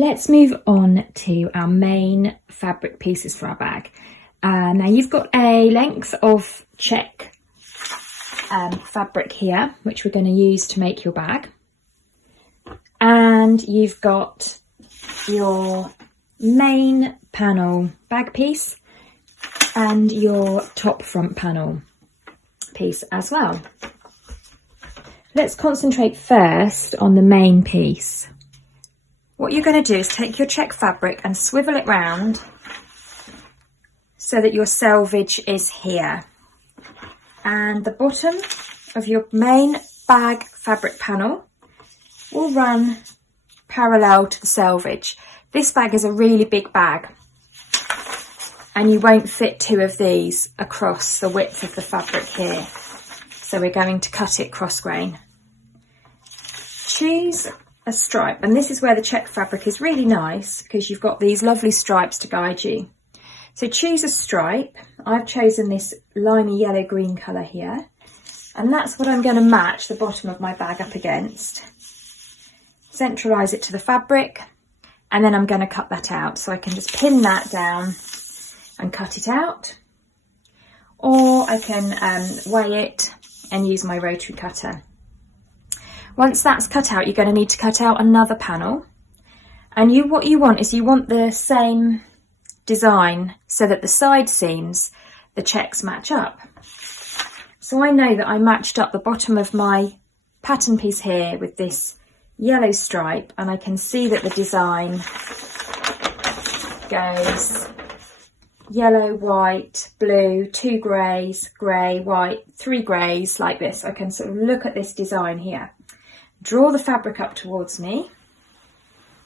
Let's move on to our main fabric pieces for our bag. Now you've got a length of check fabric here, which we're going to use to make your bag. And you've got your main panel bag piece and your top front panel piece as well. Let's concentrate first on the main piece. What you're going to do is take your check fabric and swivel it round so that your selvage is here. And the bottom of your main bag fabric panel will run parallel to the selvage. This bag is a really big bag and you won't fit two of these across the width of the fabric here. So we're going to cut it cross grain. Choose a stripe, and this is where the check fabric is really nice because you've got these lovely stripes to guide you. So choose a stripe. I've chosen this limey yellow green colour here, and that's what I'm going to match the bottom of my bag up against. Centralise it to the fabric, and then I'm going to cut that out. So I can just pin that down and cut it out, or I can weigh it and use my rotary cutter. Once that's cut out, you're going to need to cut out another panel, and what you want is you want the same design so that the side seams, the checks match up. So I know that I matched up the bottom of my pattern piece here with this yellow stripe, and I can see that the design goes yellow, white, blue, 2 greys, grey, white, 3 greys, like this. I can sort of look at this design here. Draw the fabric up towards me,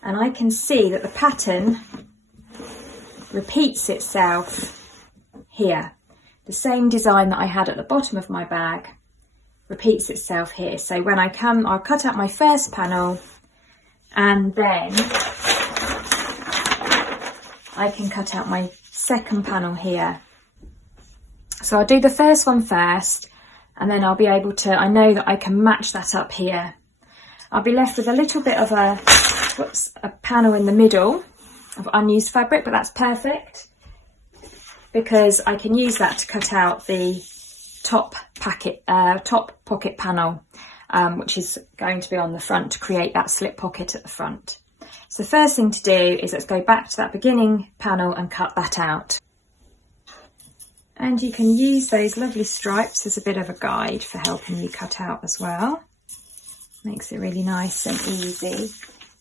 and I can see that the pattern repeats itself here. The same design that I had at the bottom of my bag repeats itself here. So when I come, I'll cut out my first panel, and then I can cut out my second panel here. So I'll do the first one first, and then I'll be able to, I know that I can match that up here. I'll be left with a little bit of a panel in the middle of unused fabric, but that's perfect because I can use that to cut out the top pocket panel, which is going to be on the front to create that slip pocket at the front. So the first thing to do is let's go back to that beginning panel and cut that out. And you can use those lovely stripes as a bit of a guide for helping you cut out as well. Makes it really nice and easy.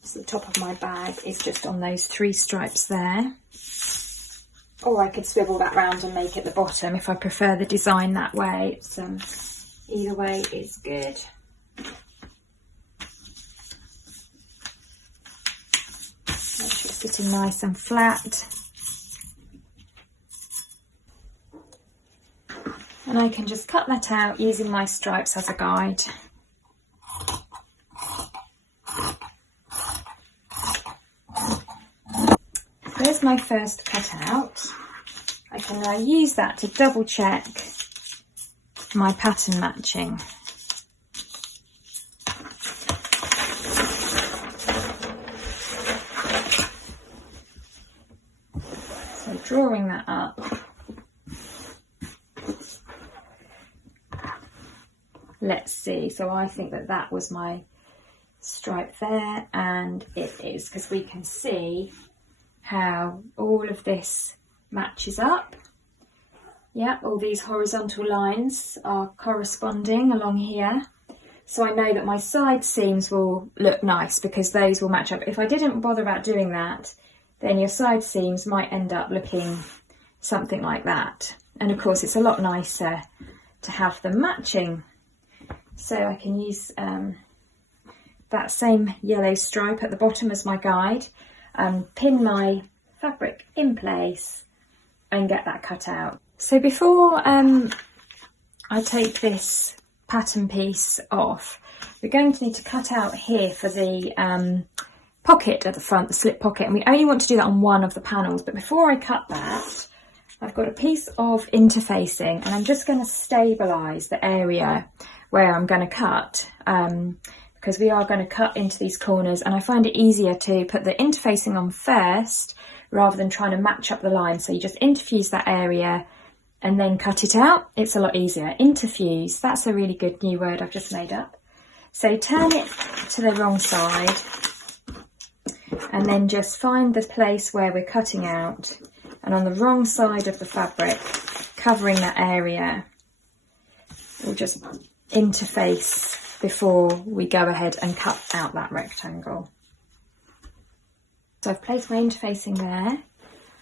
So the top of my bag is just on those 3 stripes there. Or I could swivel that round and make it the bottom if I prefer the design that way. It's, either way is good. Make sure it's sitting nice and flat. And I can just cut that out using my stripes as a guide. There's my first cut out. I can now use that to double check my pattern matching. So drawing that up. Let's see, so I think that that was my stripe there, and it is, because we can see how all of this matches up. Yeah, all these horizontal lines are corresponding along here. So I know that my side seams will look nice because those will match up. If I didn't bother about doing that, then your side seams might end up looking something like that. And of course, it's a lot nicer to have them matching. So I can use that same yellow stripe at the bottom as my guide, pin my fabric in place and get that cut out. So before I take this pattern piece off, we're going to need to cut out here for the pocket at the front, the slip pocket, and we only want to do that on one of the panels. But before I cut that, I've got a piece of interfacing, and I'm just going to stabilise the area where I'm going to cut, because we are going to cut into these corners, and I find it easier to put the interfacing on first rather than trying to match up the line. So you just interfuse that area and then cut it out. It's a lot easier. Interfuse, that's a really good new word I've just made up. So turn it to the wrong side and then just find the place where we're cutting out, and on the wrong side of the fabric, covering that area, we'll just interface before we go ahead and cut out that rectangle. So I've placed my interfacing there.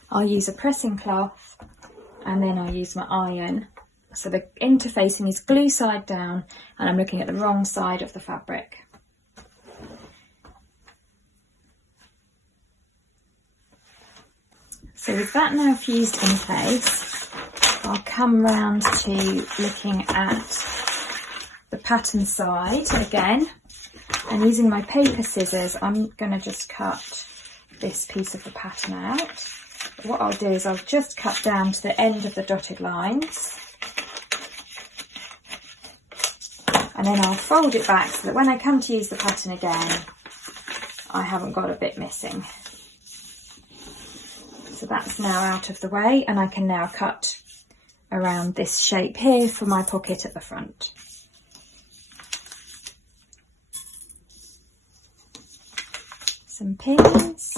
I'll use a pressing cloth and then I'll use my iron. So the interfacing is glue side down and I'm looking at the wrong side of the fabric. So with that now fused in place, I'll come round to looking at the pattern side again, and using my paper scissors I'm going to just cut this piece of the pattern out. But what I'll do is I'll just cut down to the end of the dotted lines, and then I'll fold it back so that when I come to use the pattern again I haven't got a bit missing. So that's now out of the way, and I can now cut around this shape here for my pocket at the front. Some pins.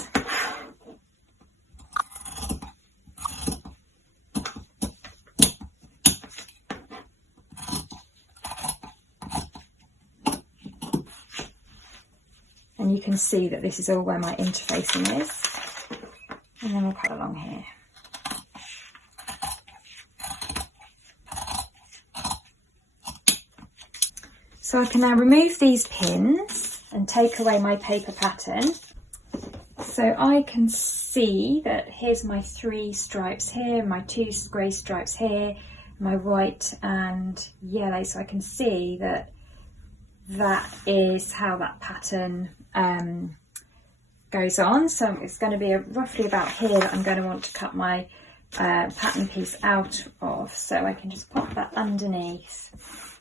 And you can see that this is all where my interfacing is. And then we'll cut along here. So I can now remove these pins and take away my paper pattern. So I can see that here's my 3 stripes here, my 2 grey stripes here, my white and yellow. So I can see that that is how that pattern goes on. So it's going to be roughly about here that I'm going to want to cut my pattern piece out of. So I can just pop that underneath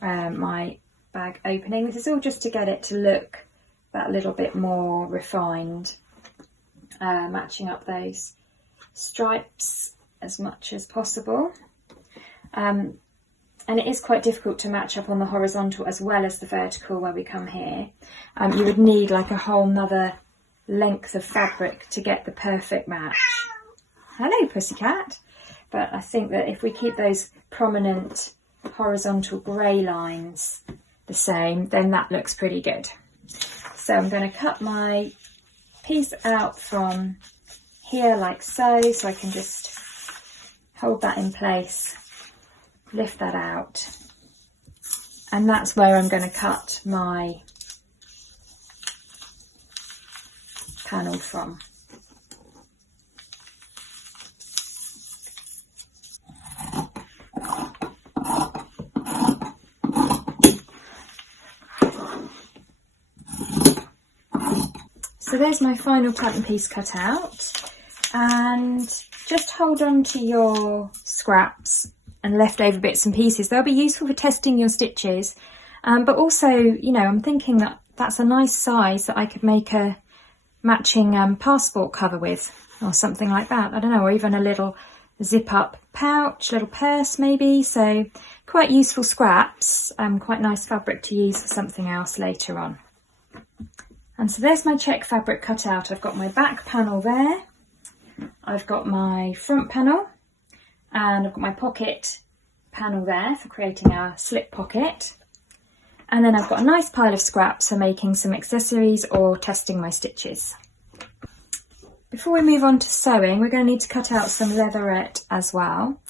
my bag opening. This is all just to get it to look that little bit more refined, matching up those stripes as much as possible. And it is quite difficult to match up on the horizontal as well as the vertical where we come here. You would need like a whole nother length of fabric to get the perfect match. Hello, pussycat. But I think that if we keep those prominent horizontal grey lines the same, then that looks pretty good. So I'm going to cut my piece out from here like so I can just hold that in place, lift that out, and that's where I'm going to cut my panel from. So there's my final pattern piece cut out, and just hold on to your scraps and leftover bits and pieces. They'll be useful for testing your stitches, but also, you know, I'm thinking that that's a nice size that I could make a matching passport cover with, or something like that. I don't know, or even a little zip up pouch, little purse maybe. So quite useful scraps, quite nice fabric to use for something else later on. And so there's my check fabric cut out. I've got my back panel there, I've got my front panel, and I've got my pocket panel there for creating a slip pocket. And then I've got a nice pile of scraps for making some accessories or testing my stitches. Before we move on to sewing, we're going to need to cut out some leatherette as well.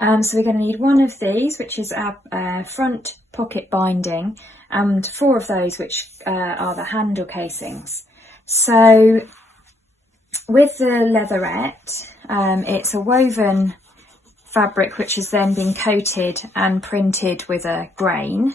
So we're going to need one of these, which is our front pocket binding, and 4 of those, which are the handle casings. So with the leatherette, it's a woven fabric which has then been coated and printed with a grain.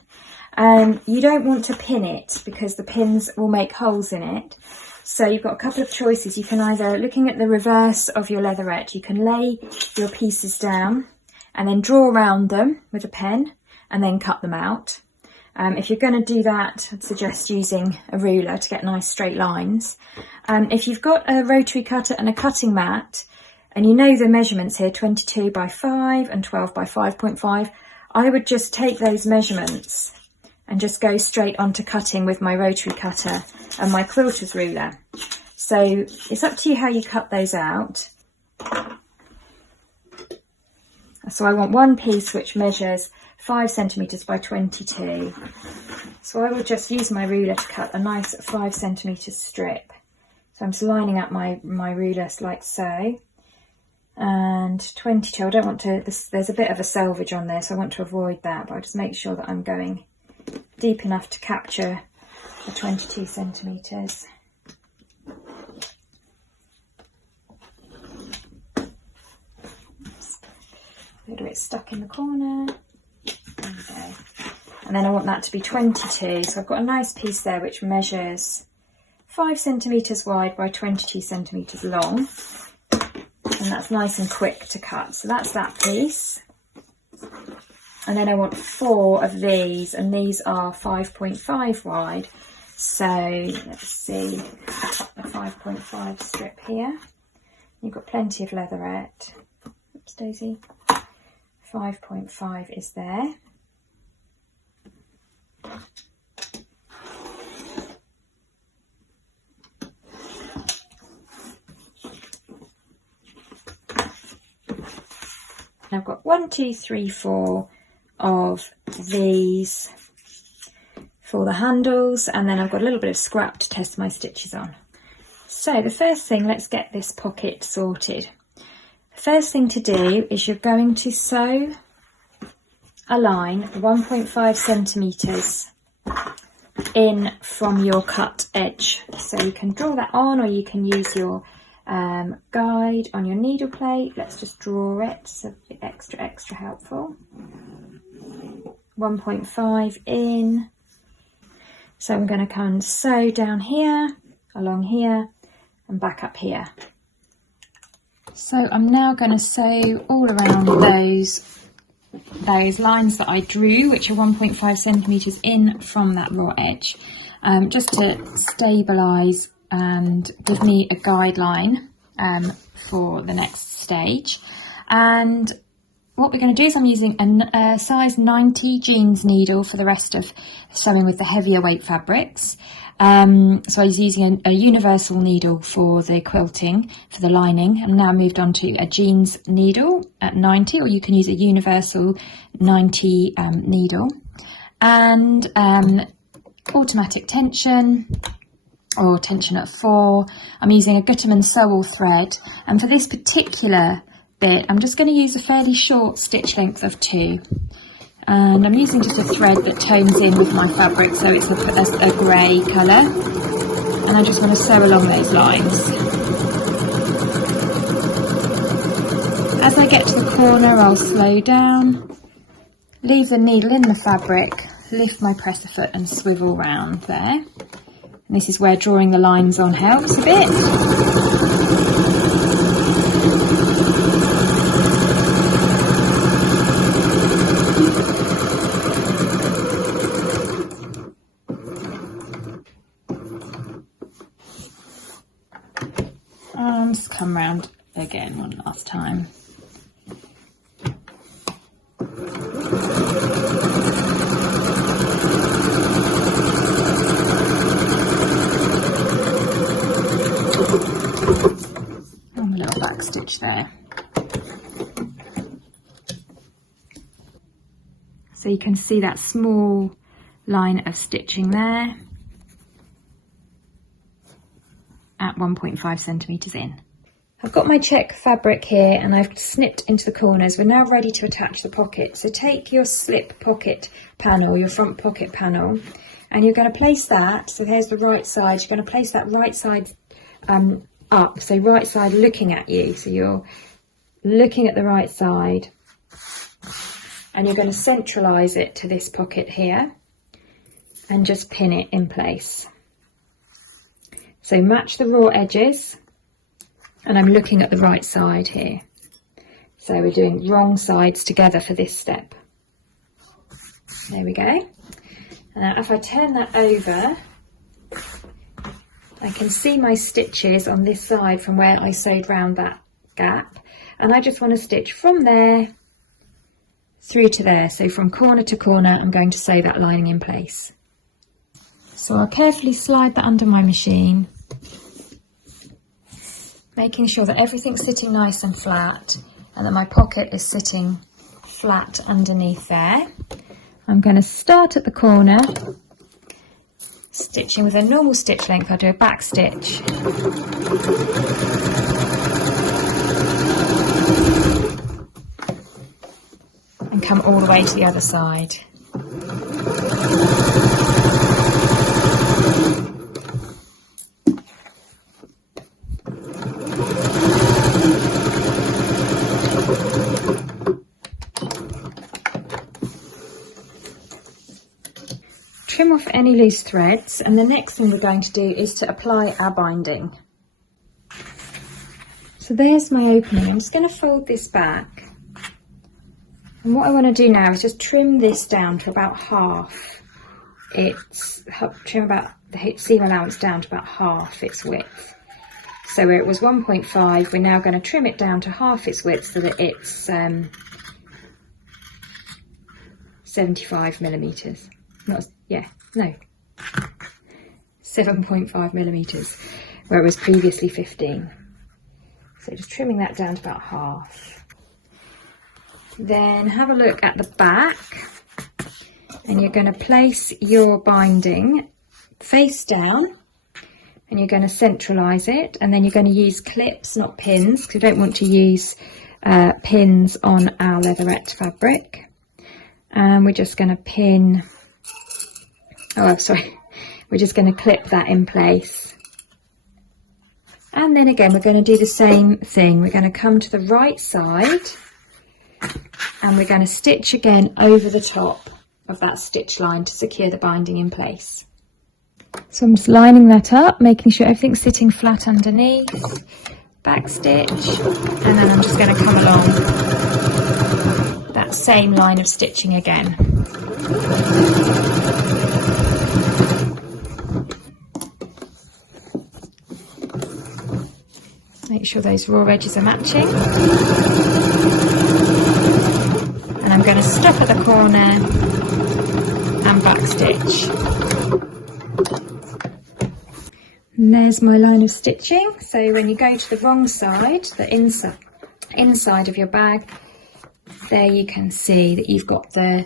You don't want to pin it because the pins will make holes in it. So you've got a couple of choices. You can either, looking at the reverse of your leatherette, you can lay your pieces down and then draw around them with a pen and then cut them out. If you're going to do that, I'd suggest using a ruler to get nice straight lines. If you've got a rotary cutter and a cutting mat, and you know the measurements here, 22 by 5 and 12 by 5.5, I would just take those measurements and just go straight onto cutting with my rotary cutter and my quilter's ruler. So it's up to you how you cut those out. So I want one piece which measures 5 centimetres by 22. So I will just use my ruler to cut a nice 5 centimetre strip. So I'm just lining up my ruler like so. And 22, I don't want to, there's a bit of a selvage on there, so I want to avoid that, but I'll just make sure that I'm going deep enough to capture the 22 centimetres. A little bit stuck in the corner. There we go. And then I want that to be 22, so I've got a nice piece there which measures 5 centimetres wide by 22 centimetres long. And that's nice and quick to cut. So that's that piece. And then I want 4 of these, and these are 5.5 wide. So let's see, cut the 5.5 strip here. You've got plenty of leatherette. Oops, Daisy. 5.5 is there. I've got 1, 2, 3, 4 of these for the handles, and then I've got a little bit of scrap to test my stitches on. So the first thing, let's get this pocket sorted. The first thing to do is you're going to sew a line 1.5 centimetres in from your cut edge. So you can draw that on, or you can use your guide on your needle plate. Let's just draw it, so it's extra helpful. 1.5 in. So I'm going to come and sew down here, along here, and back up here. So I'm now going to sew all around those lines that I drew, which are 1.5 centimetres in from that raw edge, just to stabilise and give me a guideline for the next stage. And what we're going to do is I'm using a size 90 jeans needle for the rest of sewing with the heavier weight fabrics. So I was using a universal needle for the quilting, for the lining. I'm now moved on to a jeans needle at 90, or you can use a universal 90 needle. And automatic tension, or tension at 4. I'm using a Gutermann Sewall thread, and for this particular bit I'm just going to use a fairly short stitch length of 2, and I'm using just a thread that tones in with my fabric, so it's a grey colour, and I just want to sew along those lines. As I get to the corner, I'll slow down, leave the needle in the fabric, lift my presser foot and swivel round there. And this is where drawing the lines on helps a bit. And just come round again one last time. Back stitch there. So you can see that small line of stitching there at 1.5 centimetres in. I've got my check fabric here and I've snipped into the corners. We're now ready to attach the pocket. So take your slip pocket panel, your front pocket panel, and you're going to place that, so here's the right side, you're going to place that right side up, so right side looking at you, so you're looking at the right side, and you're going to centralise it to this pocket here and just pin it in place. So match the raw edges, and I'm looking at the right side here, so we're doing wrong sides together for this step. There we go. And now if I turn that over, I can see my stitches on this side from where I sewed round that gap, and I just want to stitch from there through to there. So from corner to corner I'm going to sew that lining in place. So I'll carefully slide that under my machine, making sure that everything's sitting nice and flat and that my pocket is sitting flat underneath there. I'm going to start at the corner, stitching with a normal stitch length. I'll do a back stitch, and come all the way to the other side. Trim off any loose threads, and the next thing we're going to do is to apply our binding. So there's my opening. I'm just going to fold this back, and what I want to do now is just trim this down to about half. Trim about the seam allowance down to about half its width. So where it was 1.5, we're now going to trim it down to half its width so that it's 75 millimetres. 7.5 millimetres, where it was previously 15. So just trimming that down to about half. Then have a look at the back, and you're going to place your binding face down, and you're going to centralise it, and then you're going to use clips, not pins, because we don't want to use pins on our leatherette fabric. And we're just going to we're just going to clip that in place. And then again, we're going to do the same thing. We're going to come to the right side, and we're going to stitch again over the top of that stitch line to secure the binding in place. So I'm just lining that up, making sure everything's sitting flat underneath, back stitch, and then I'm just going to come along that same line of stitching again. Make sure those raw edges are matching. And I'm going to stop at the corner and back stitch. And there's my line of stitching. So when you go to the wrong side, the inside of your bag, there you can see that you've got the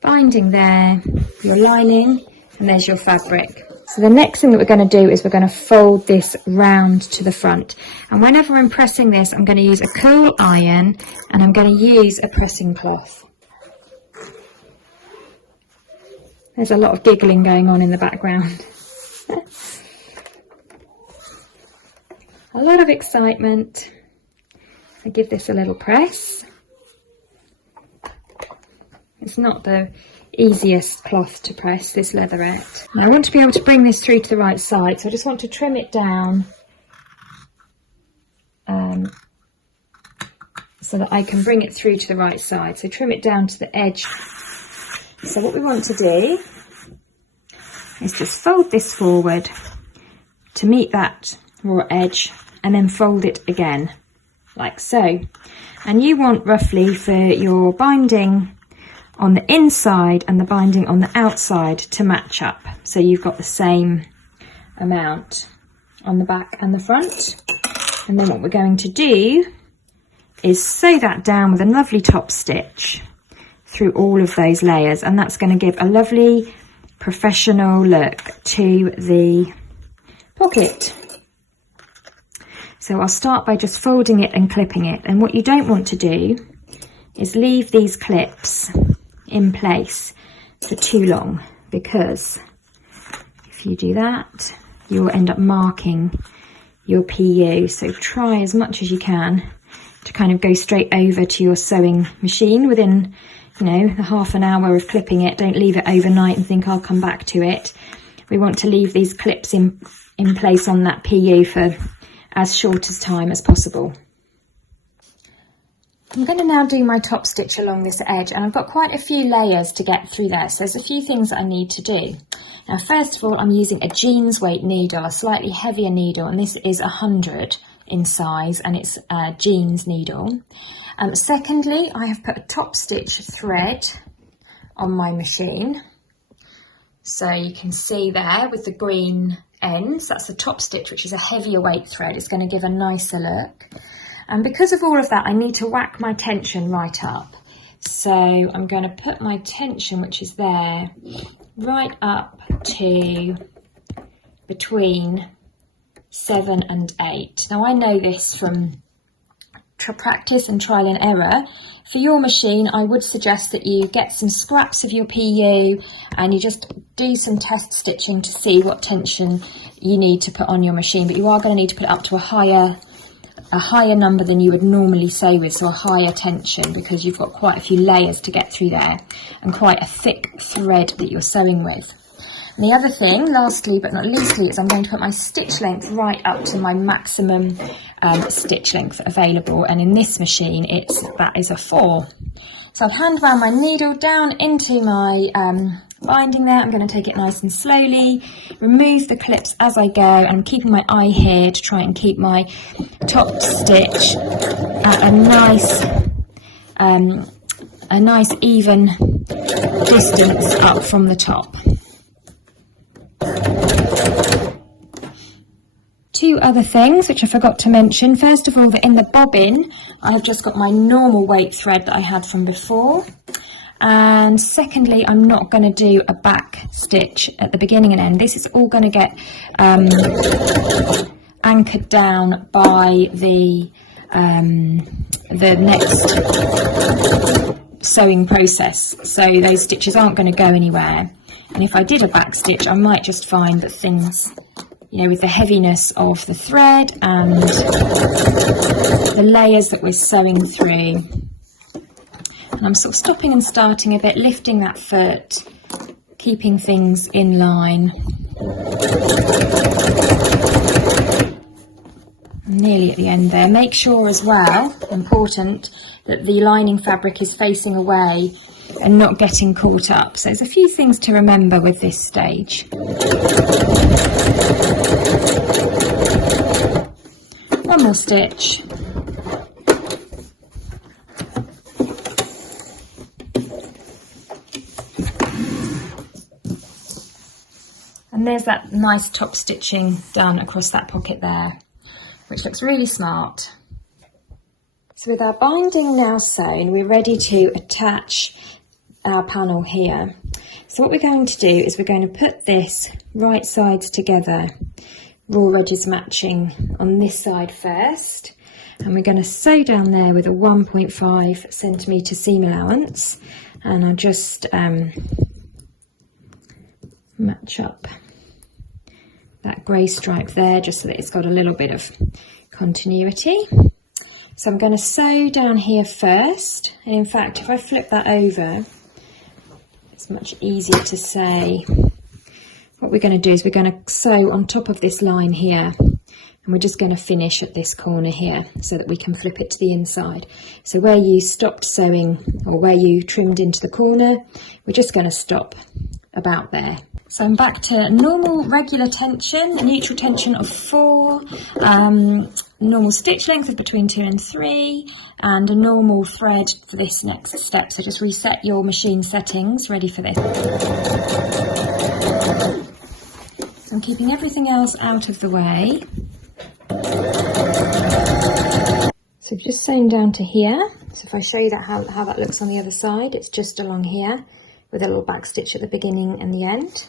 binding there, your lining, and there's your fabric. So the next thing that we're going to do is we're going to fold this round to the front. And whenever I'm pressing this, I'm going to use a cool iron, and I'm going to use a pressing cloth. There's a lot of giggling going on in the background. A lot of excitement. I give this a little press. It's not the easiest cloth to press, this leatherette. Now I want to be able to bring this through to the right side, so I just want to trim it down so that I can bring it through to the right side. So trim it down to the edge. So what we want to do is just fold this forward to meet that raw edge, and then fold it again like so. And you want roughly for your binding on the inside and the binding on the outside to match up, so you've got the same amount on the back and the front. And then what we're going to do is sew that down with a lovely top stitch through all of those layers, and that's going to give a lovely professional look to the pocket. So I'll start by just folding it and clipping it, and what you don't want to do is leave these clips in place for too long, because if you do that you'll end up marking your PU. So try as much as you can to kind of go straight over to your sewing machine within, you know, the half an hour of clipping it. Don't leave it overnight and think I'll come back to it. We want to leave these clips in place on that PU for as short as time as possible. I'm going to now do my top stitch along this edge, and I've got quite a few layers to get through there, so there's a few things that I need to do. Now first of all, I'm using a jeans weight needle, a slightly heavier needle, and this is 100 in size, and it's a jeans needle. Secondly, I have put a top stitch thread on my machine, so you can see there with the green ends, that's the top stitch, which is a heavier weight thread. It's going to give a nicer look. And because of all of that, I need to whack my tension right up. So I'm going to put my tension, which is there, right up to between 7 and 8. Now I know this from practice and trial and error. For your machine, I would suggest that you get some scraps of your PU and you just do some test stitching to see what tension you need to put on your machine, but you are going to need to put it up to a higher number than you would normally sew with, so a higher tension, because you've got quite a few layers to get through there and quite a thick thread that you're sewing with. And the other thing, lastly but not leastly, is I'm going to put my stitch length right up to my maximum stitch length available, and in this machine that is a 4. So I've hand wound my needle down into my binding there. I'm going to take it nice and slowly, remove the clips as I go, and I'm keeping my eye here to try and keep my top stitch at a nice even distance up from the top. Two other things which I forgot to mention. First of all, that in the bobbin I've just got my normal weight thread that I had from before, and secondly, I'm not going to do a back stitch at the beginning and end. This is all going to get anchored down by the next sewing process, so those stitches aren't going to go anywhere. And if I did a back stitch, I might just find that things, you know, with the heaviness of the thread and the layers that we're sewing through, and I'm sort of stopping and starting a bit, lifting that foot, keeping things in line. Nearly at the end there. Make sure as well, important, that the lining fabric is facing away and not getting caught up. So there's a few things to remember with this stage. One more stitch. And there's that nice top stitching done across that pocket there, which looks really smart. So with our binding now sewn, we're ready to attach our panel here. So what we're going to do is we're going to put this right sides together, raw edges matching on this side first, and we're going to sew down there with a 1.5 centimetre seam allowance, and I'll just match up that grey stripe there just so that it's got a little bit of continuity. So I'm going to sew down here first, and in fact if I flip that over it's much easier to say. What we're going to do is we're going to sew on top of this line here, and we're just going to finish at this corner here so that we can flip it to the inside. So where you stopped sewing, or where you trimmed into the corner, we're just going to stop about there. So I'm back to normal regular tension, a neutral tension of 4, normal stitch length of between 2 and 3, and a normal thread for this next step. So just reset your machine settings, ready for this. So I'm keeping everything else out of the way. So I've just sewn down to here. So if I show you that how that looks on the other side, it's just along here with a little back stitch at the beginning and the end.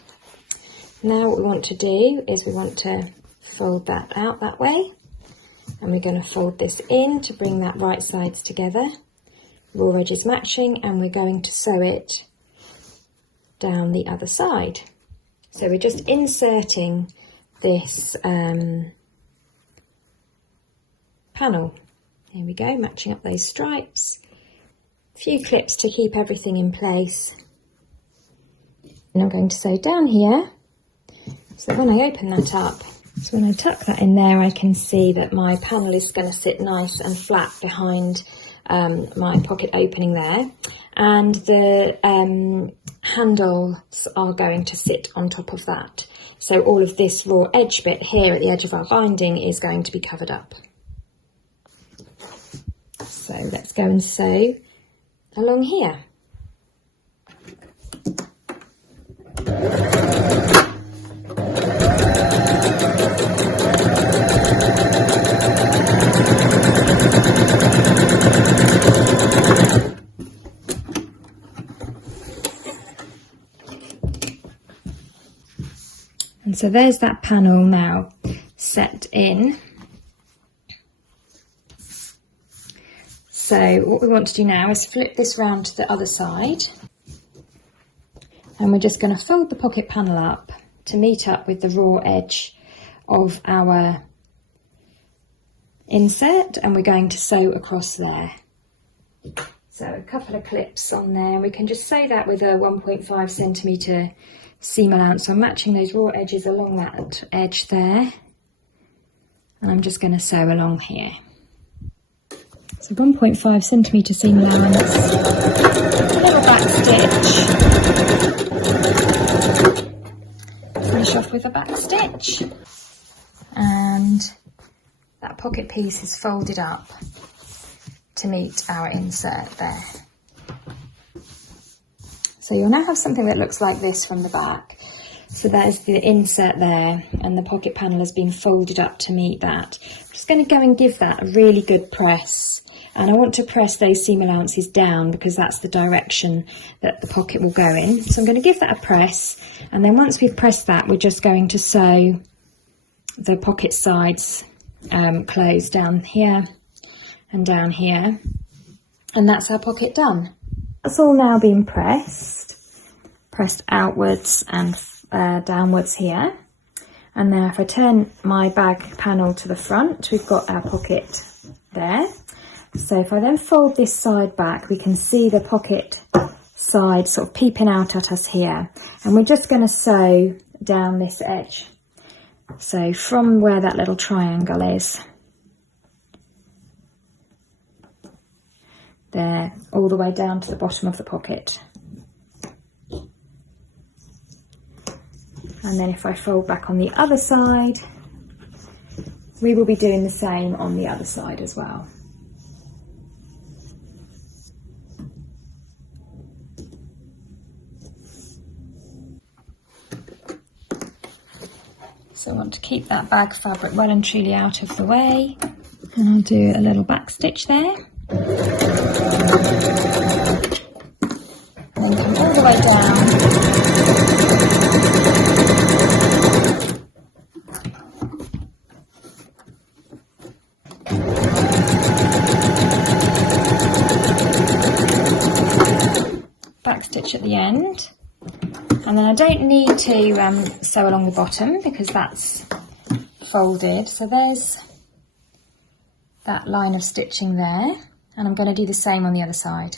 Now what we want to do is we want to fold that out that way, and we're going to fold this in to bring that right sides together, raw edges matching, and we're going to sew it down the other side. So we're just inserting this panel. Here we go, matching up those stripes, a few clips to keep everything in place. And I'm going to sew down here, so when I open that up, so when I tuck that in there, I can see that my panel is going to sit nice and flat behind my pocket opening there, and the handles are going to sit on top of that. So all of this raw edge bit here at the edge of our binding is going to be covered up. So let's go and sew along here. And so there's that panel now set in. So what we want to do now is flip this round to the other side, and we're just going to fold the pocket panel up to meet up with the raw edge of our insert, and we're going to sew across there. So a couple of clips on there, we can just sew that with a 1.5 centimetre seam allowance. So I'm matching those raw edges along that edge there, and I'm just going to sew along here. So 1.5 centimetre seam allowance, a little back stitch, finish off with a back stitch, and that pocket piece is folded up to meet our insert there. So you'll now have something that looks like this from the back. So there's the insert there, and the pocket panel has been folded up to meet that. I'm just going to go and give that a really good press, and I want to press those seam allowances down because that's the direction that the pocket will go in. So I'm going to give that a press, and then once we've pressed that, we're just going to sew the pocket sides closed down here and down here, and that's our pocket done. That's all now been pressed outwards and downwards here. And now if I turn my bag panel to the front, we've got our pocket there. So if I then fold this side back, we can see the pocket side sort of peeping out at us here. And we're just going to sew down this edge. So from where that little triangle is, there, all the way down to the bottom of the pocket. And then if I fold back on the other side, we will be doing the same on the other side as well. So I want to keep that bag fabric well and truly out of the way. And I'll do a little back stitch there. And then come all the way down. Back stitch at the end. And then I don't need to sew along the bottom because that's folded. So there's that line of stitching there. And I'm going to do the same on the other side.